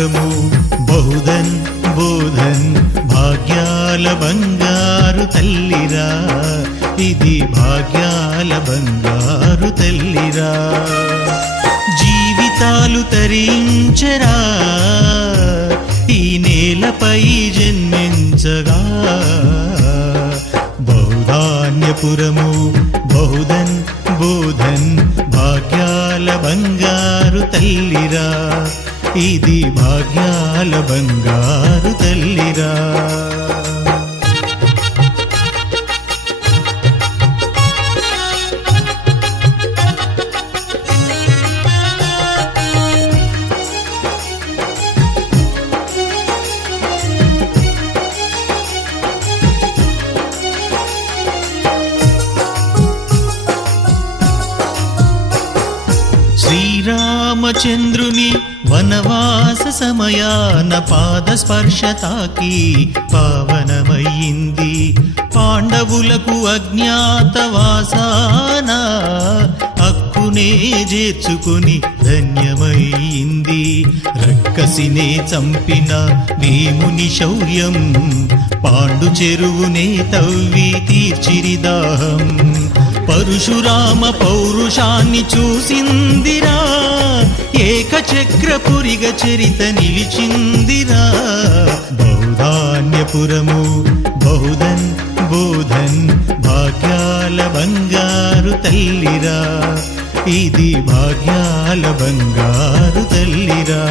బౌధాన్యపురము బౌధన్ బోధన్ భాగ్యాల బంగారు తల్లిరా, ఇది భాగ్యాల బంగారు తల్లిరా. జీవితాలు తరించరా ఈ నేలపై జన్మించగా, బౌధాన్యపురము బౌధన్ బోధన్ భాగ్యాల బంగారు తల్లిరా, ఇది భాగ్యాల బంగారు తల్లిరా. శ్రీరామచంద్రుని వనవాస సమయాన పాదస్పర్శ తాకి పావనమయ్యింది. పాండవులకు అజ్ఞాతవాసాన హక్కునే చేర్చుకుని ధన్యమయ్యింది. రక్కసినే చంపిన భీముని శౌర్యం పాండు చెరువునే తవ్వి తీర్చిరిదాహం. పరశురామ పౌరుషాన్ని చూసిందిరా, ఏకచక్రపురిగ చరిత నిలిచిందిరా. బౌధాన్యపురము బౌధన్ బోధన్ భాగ్యాల బంగారు తల్లిరా, ఇది భాగ్యాల బంగారు తల్లిరా.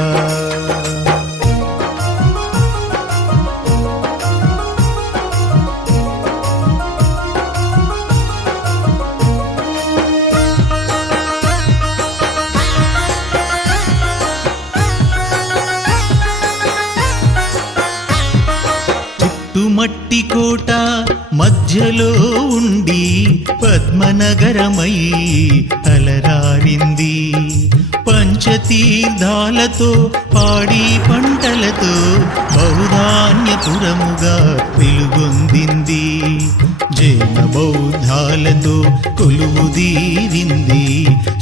మట్టి కోట మధ్యలో ఉండి పద్మనగరమై అలరారింది. పంచతీర్థాలతో పాడి పంటలతో బౌధాన్యపురముగా వెలుగొందింది. జైన బౌద్ధాలతో కొలువుదీరింది.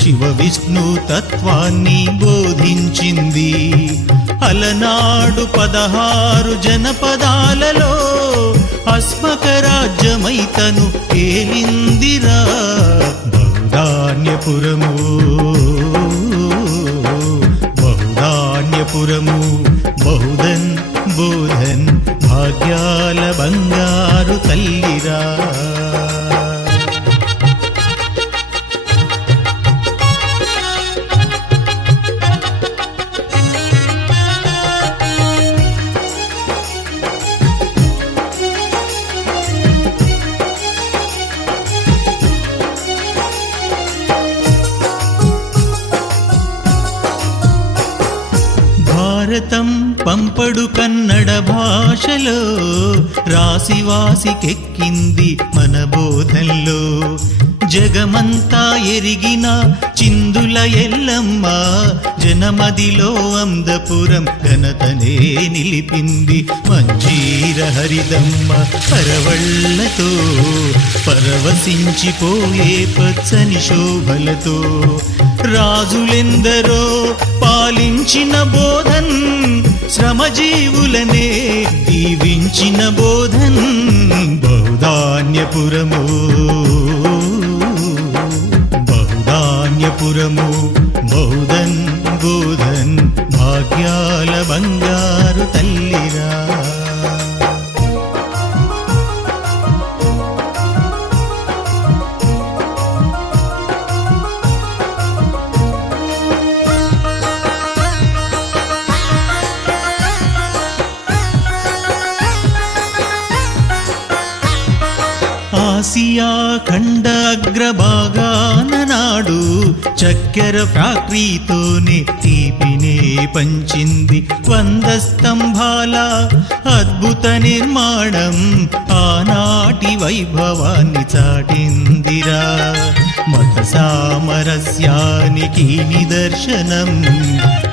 శివ విష్ణు తత్వాన్ని బోధించింది. అలనాడు 16 జనపదాలలో అస్మక రాజ్యమైతను ఏలిందిరా. బౌధాన్యపురము బౌధాన్యపురము బౌధన్ బోధన్ భాగ్యాల బంగారు తల్లిరా. భారతం పంపడు కన్నడ భాషలో రాసివాసికెక్కింది మన బోధంలో. జగమంతా ఎరిగిన చిందుల ఎల్లమ్మ జనమదిలో అమృతపురం ఘనతనే నిలిపింది. మంజీర హరిదమ్మ పరవళ్లతో పరవశించిపోయే పచ్చని శోభలతో రాజులెందరో పాలించిన బోధన్, శ్రమజీవులనే దీవించిన బోధన్. బౌధాన్యపురము బౌధాన్యపురము బౌధన్ బోధన్ భాగ్యాల బంగారు తల్లిరా. ఆసియా ఖండ అగ్రభాగాన నాడు చక్కెర ఫ్యాక్టరీతోనే తీపినే పంచింది. 100 స్తంభాల అద్భుత నిర్మాణం ఆనాటి వైభవాన్ని చాటిందిరా. మత సామరస్యానికి నిదర్శనం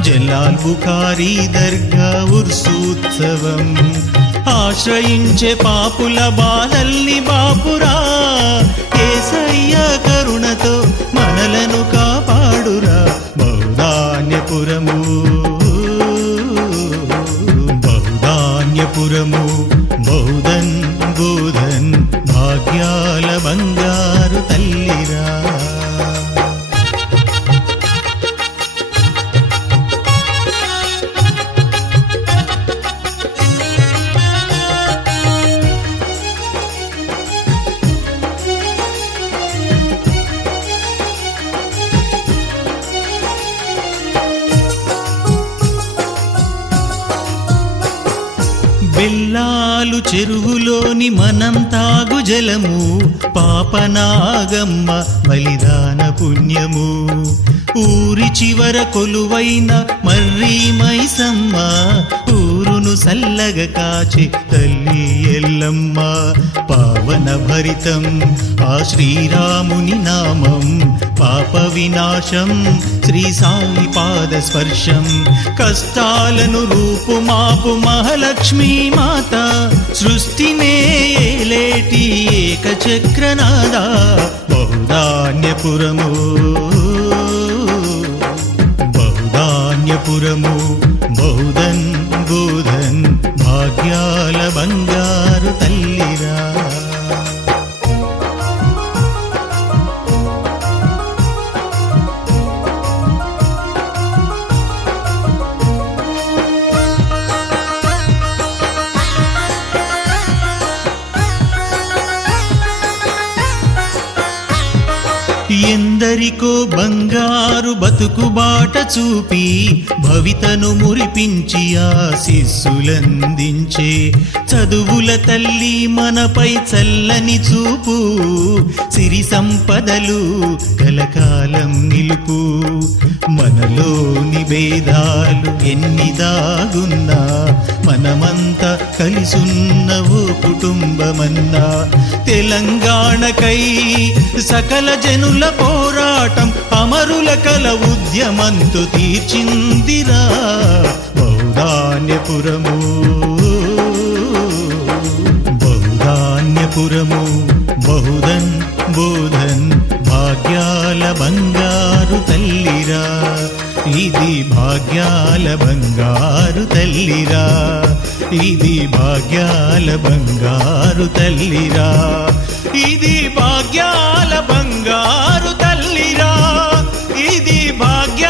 జలాల్ బుఖారీ దర్గా ఉర్సోత్సవం. ఆశ్రయించే పాపుల బాధల్ని బాపురా, యేసయ్య కరుణతో మనలను కాపాడురా. బౌధాన్యపురము చాలు చెరువులోని మనం తాగు జలము, పాపనాగమ్మ బలిదాన పుణ్యము. ఊరి చివర కొలువైన మర్రి మైసమ్మ, ఊరును సల్లగ కాచి తల్లి ఎల్లమ్మ. పావన భరితం ఆ శ్రీరాముని నామం, పాప వినాశం శ్రీ సాయి పాద స్పర్శం. కష్టాలను రూపుమాపు మహాలక్ష్మీ మాత, సృష్టినే ఏలేటి ఏకచక్రనాద. బహుధాన్యపురము బహుధాన్యపురము, బహుధన్ బోధన్ భాగ్యాల బంగారు తల్లిరా. ఎందరికో బంగారు బతుకు బాట చూపి, భవితను మురిపించి ఆశీస్సులందించే చదువుల తల్లి మనపై చల్లని చూపు. సిరి సంపదలు కలకాలం నిలుపు. మనలోని భేదాలు ఎన్ని దాగున్నా, మనమంతా కలిసున్న ఓ కుటుంబమన్నా. తెలంగాణకై సకల జనుల పోరాటం, అమరుల కల ఉద్యమంతో తీర్చిందిరా బహుధాన్యపురము. బహుధాన్యపురము, బహుధన్ బోధన్ భాగ్యాల బంగారు తల్లిరా. ఇది భాగ్యాల బంగారు తల్లిరా. ఇది భాగ్యాల బంగారు తల్లిరా. ఇది భాగ్యాల బంగారు తల్లిరా. ఇది భాగ్య